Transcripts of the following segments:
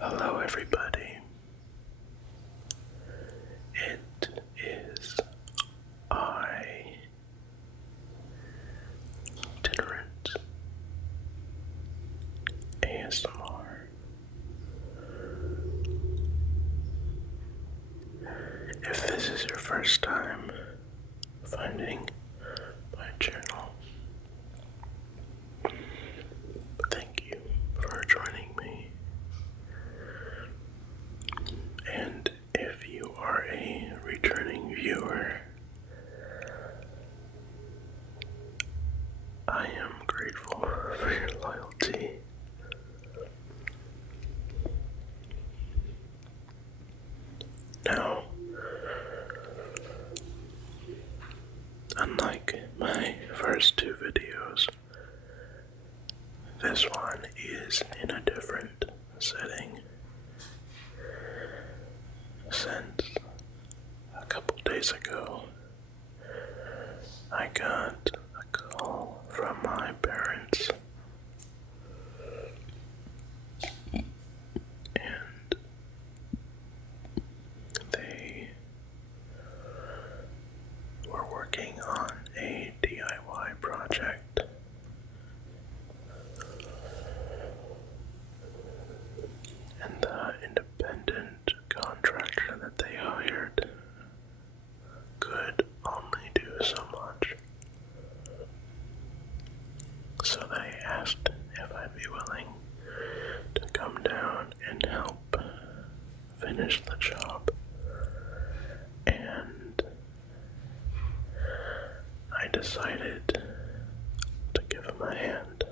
Hello, everybody. It is itinerant ASMR. If this is your first time finding my channel, thank you for joining me. And if you are a returning viewer, I am grateful for your loyalty. Now, unlike my first two videos, this one is in a different setting. Since a couple days ago, I got a call from my parents, and they were working on a DIY project. And the independent contractor that they hired could only do so much. So they asked if I'd be willing to come down and help finish the job. And I decided to give him a hand.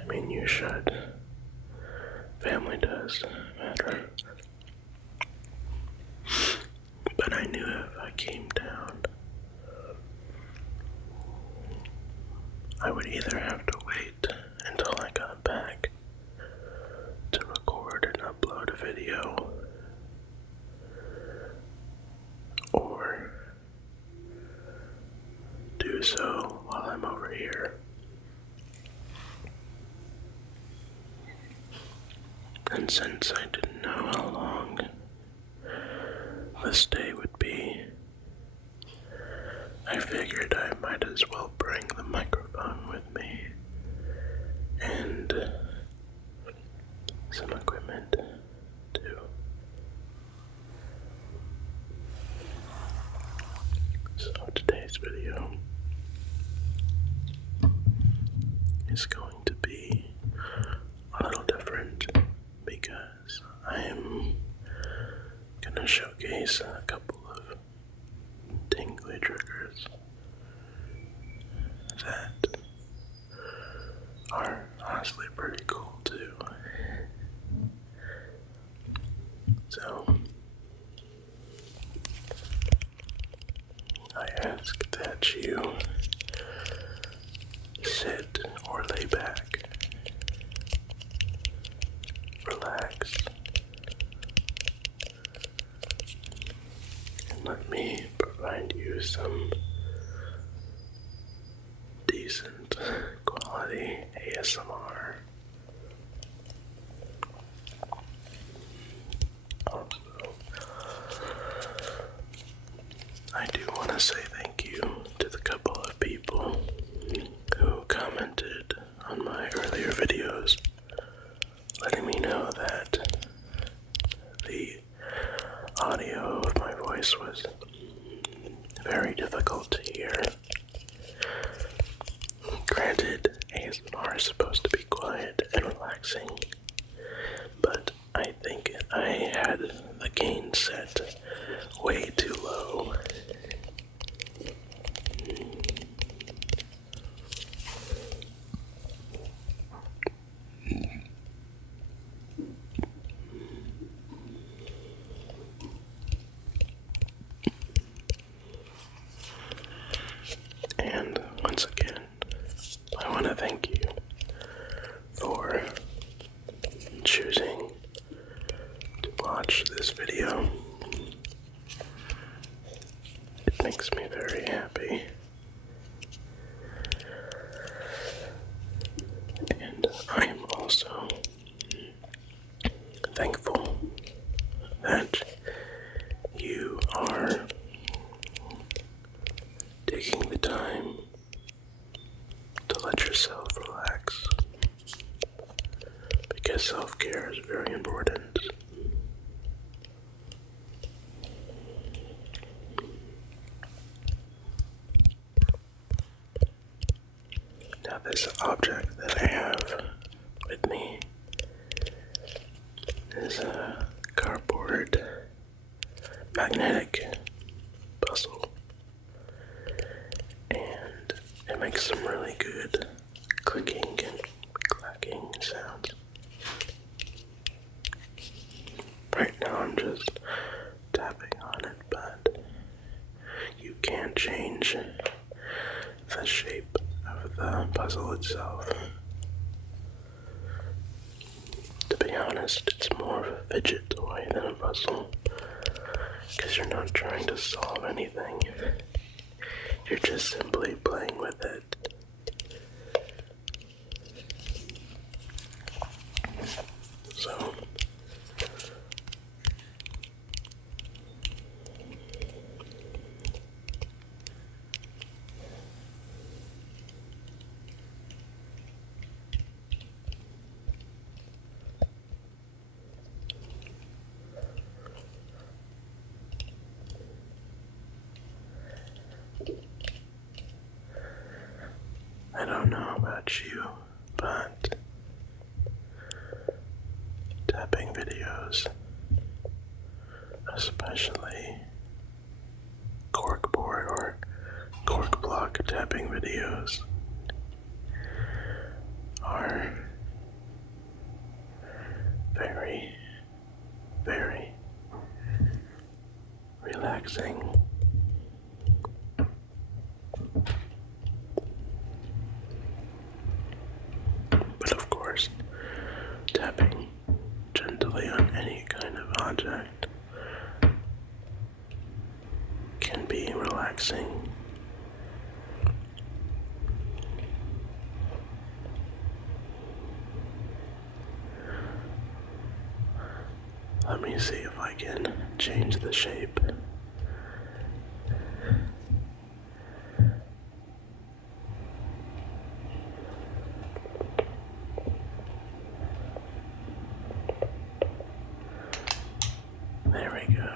I mean, you should. Family does matter. But I knew if I came down, I would either have to wait until I got back to record and upload a video, or do so while I'm over here. And since I didn't know how long this day would be, I figured I might as well bring the microphone with me and some equipment too. So today's video is going to be a little different because I am gonna showcase a couple of tingly triggers that are honestly pretty cool too. So I ask that you sit or lay back, relax, and let me provide you some decent quality ASMR. Also, I do want to say thank you to the couple of people who commented on my earlier videos, letting me know that the audio of my voice was very difficult to hear. Granted, ASMR is supposed to be quiet and relaxing, but I think I had the gain set way too low, self-care is very important. Now this object that I have with me is a cardboard magnetic puzzle, and it makes some really good clicking and clacking sounds. Right now I'm just tapping on it, but you can change the shape of the puzzle itself. To be honest, it's more of a fidget toy than a puzzle, because you're not trying to solve anything. You're just simply playing with it. So, I don't know about you, but tapping videos, especially corkboard or cork block tapping videos, are very, very relaxing. But of course, tapping gently on any kind of object can be relaxing. Let me see if I can change the shape. There we go.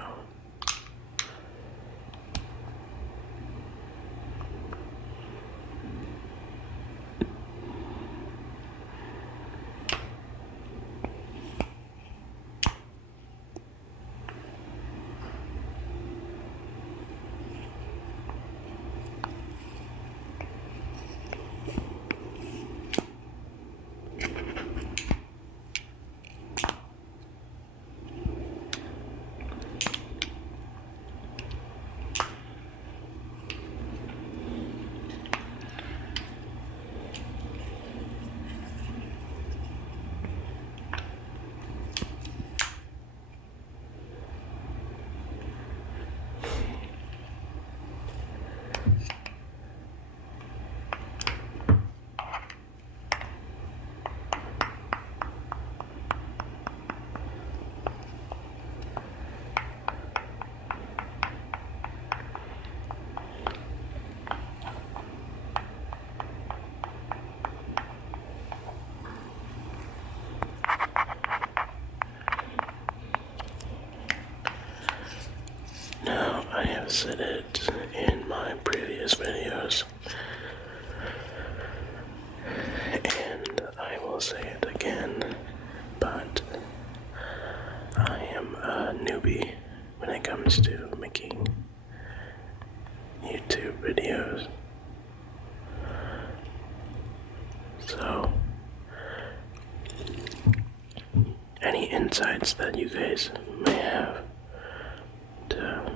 Now, I have said it in my previous videos, and I will say it again, but I am a newbie when it comes to making YouTube videos. So, any insights that you guys may have to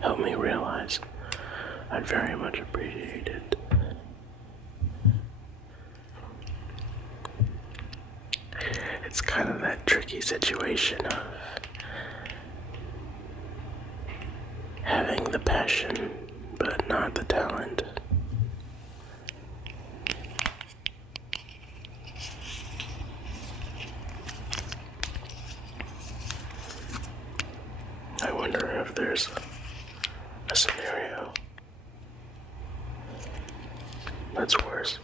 help me realize, I'd very much appreciate it. It's kind of that tricky situation of having the passion but not the talent. I wonder if there's a scenario that's worse.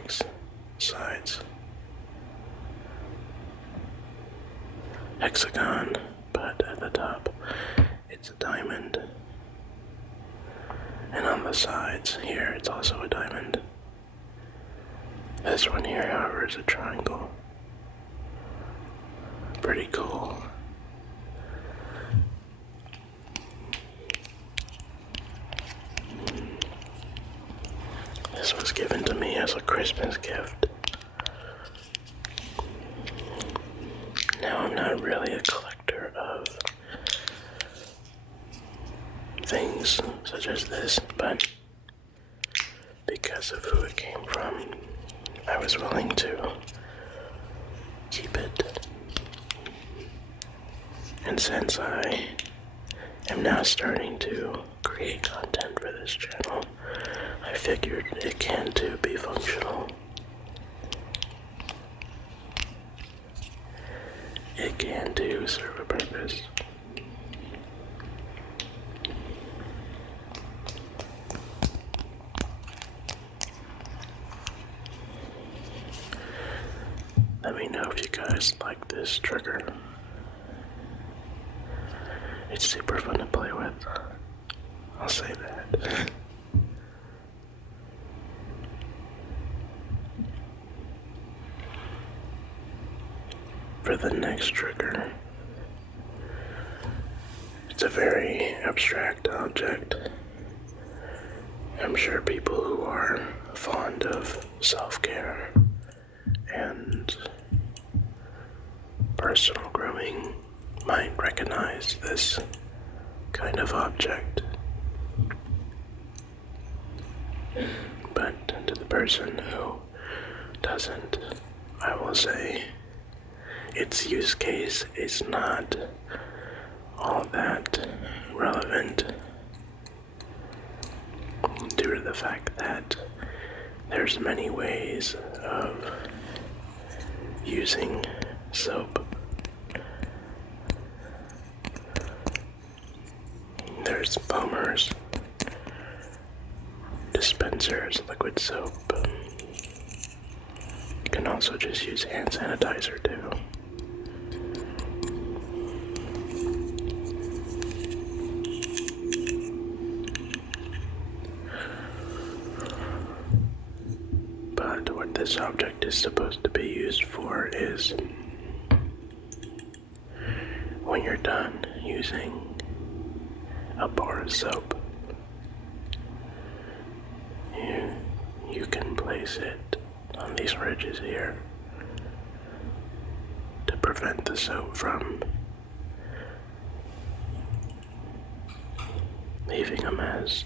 likes sides. Hexagon, but at the top it's a diamond. And on the sides here it's also a diamond. This one here, however, is a triangle. Pretty cool. This was given to me as a Christmas gift. Now, I'm not really a collector of things such as this, but because of who it came from, I was willing to keep it. And since I am now starting to create content for this channel, I figured it can too be functional. It can too serve a purpose. Let me know if you guys like this trigger. It's super fun to play with. I'll say that. For the next trigger, it's a very abstract object. I'm sure people who are fond of self-care and personal grooming might recognize this kind of object. But to the person who doesn't, I will say its use case is not all that relevant due to the fact that there's many ways of using soap. There's foamers, dispensers, liquid soap. You can also just use hand sanitizer too. But what this object is supposed to be used for is when you're done using a bar of soap, you can place it on these ridges here to prevent the soap from leaving a mess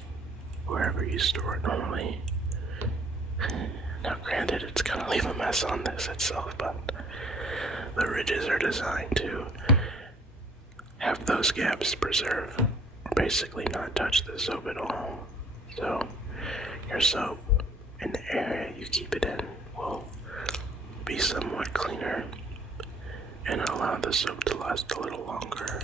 wherever you store it normally. Now granted, it's gonna leave a mess on this itself, but the ridges are designed to have those gaps preserve, or basically not touch the soap at all. So your soap and the area you keep it in will be somewhat cleaner and allow the soap to last a little longer.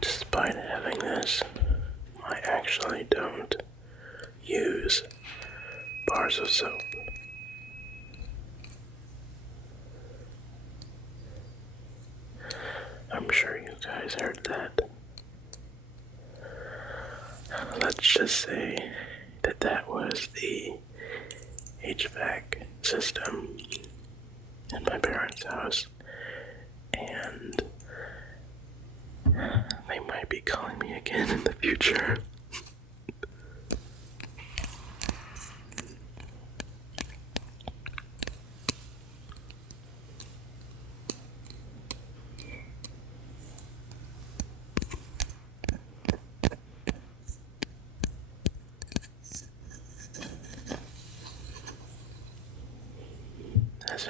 Despite having this, I actually don't use bars of soap. I'm sure you guys heard that. Let's just say that that was the HVAC system in my parents' house, and they might be calling me again in the future.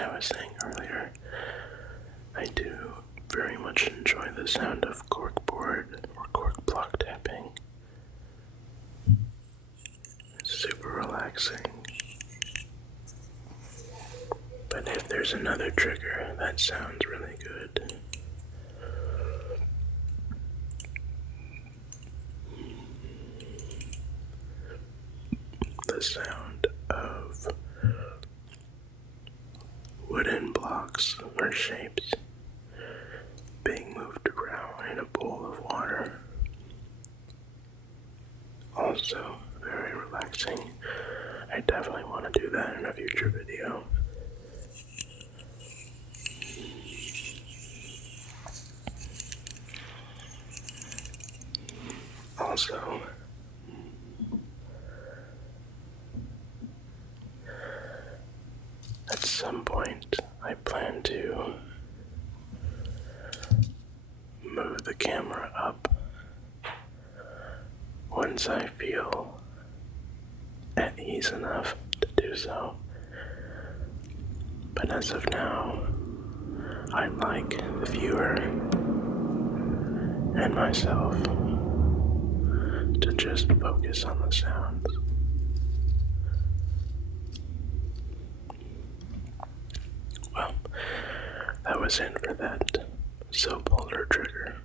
I was saying earlier, I do very much enjoy the sound of corkboard or cork block tapping. It's super relaxing. But if there's another trigger that sounds really good, the sound of wooden blocks or shapes being moved around in a bowl of water. Also very relaxing. I definitely want to do that in a future video. Also, at some point, I plan to move the camera up once I feel at ease enough to do so. But as of now, I'd like the viewer and myself to just focus on the sounds. Well, that was it for that soap holder trigger.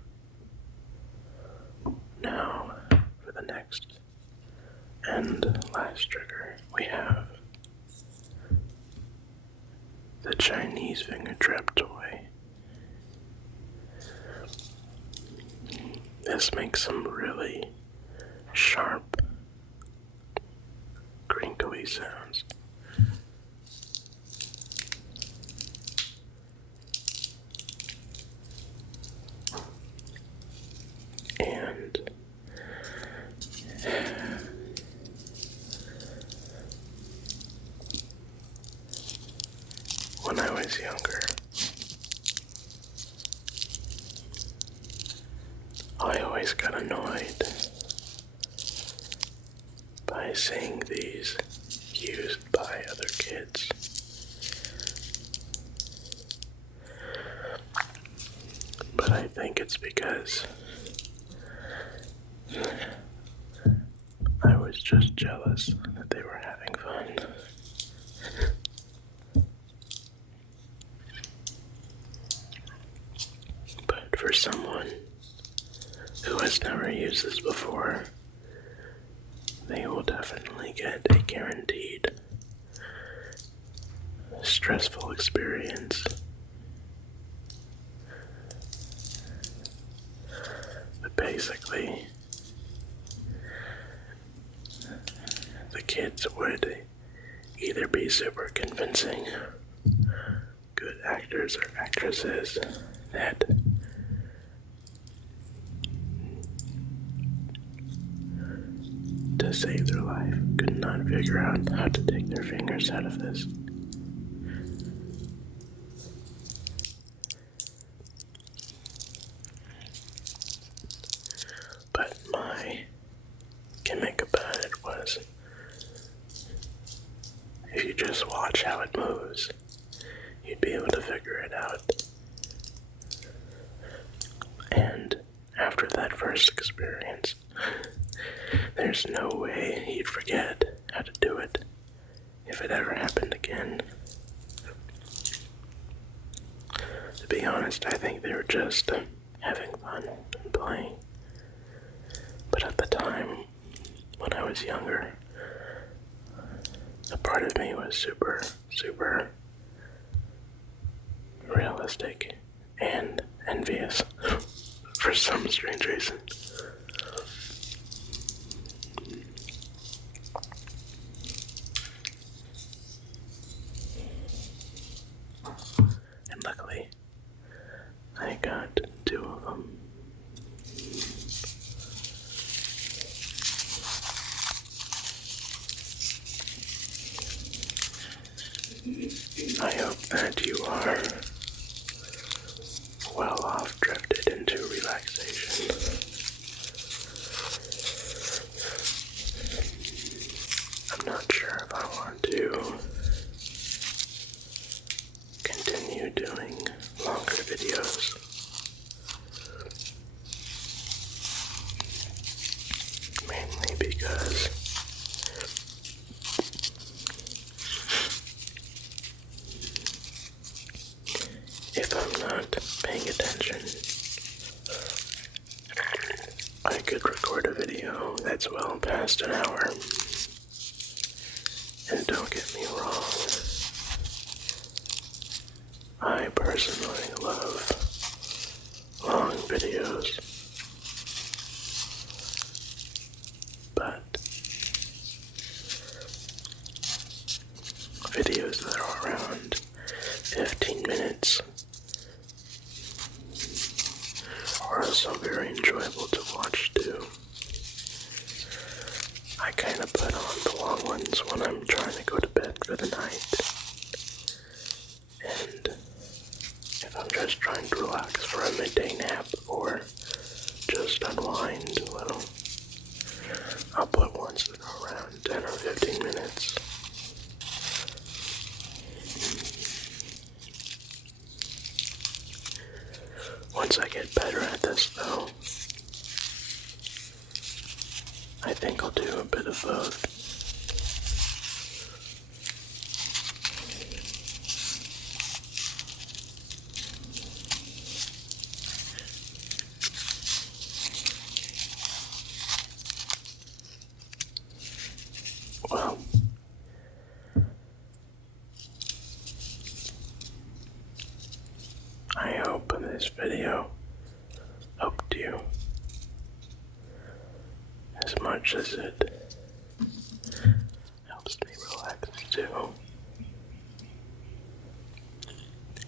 Now, for the next and last trigger, we have the Chinese finger trap toy. This makes some really sharp, crinkly sounds. And when I was younger, I always got annoyed by seeing these used by other kids. But I think it's because I was just jealous that they were having fun. But for someone who has never used this before, they will definitely get a guaranteed stressful experience. But basically, the kids would either be super convincing, good actors or actresses that to save their life could not figure out how to take their fingers out of this. But my gimmick about it was, if you just watch how it moves, you'd be able to figure it out. And after that first experience, there's no way you'd forget how to do it if it ever happened again. To be honest, I think they were just having fun and playing. But at the time, when I was younger, a part of me was super realistic and envious for some strange reason. And luckily, I got 2 of them. I hope that you are well off, drifted into relaxation. record a video that's well past an hour. And don't get me wrong, I personally love long videos, but videos that are around 15 minutes are also very enjoyable to watch too. I kind of put on the long ones when I'm trying to go to bed for the night. And if I'm just trying to relax for a midday nap or just unwind a little, I'll put ones that are around 10 or 15 minutes. Once I get better at this though, I think I'll do a bit of both. Well, I hope this video helped you as much as it helps me relax too.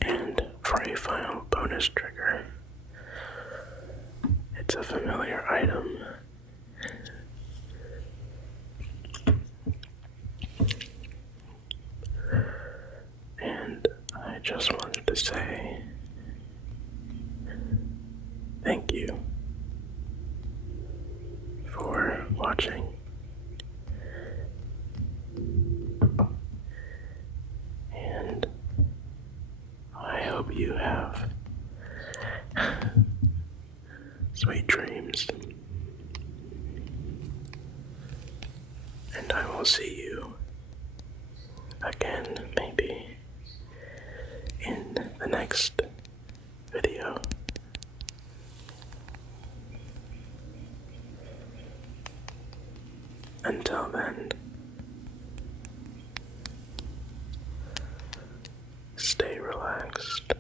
And for a final bonus trigger, it's a familiar item. And I just wanted to say thank you for watching. And I hope you have sweet dreams. And I will see you again, maybe, in the next video. Until then, stay relaxed.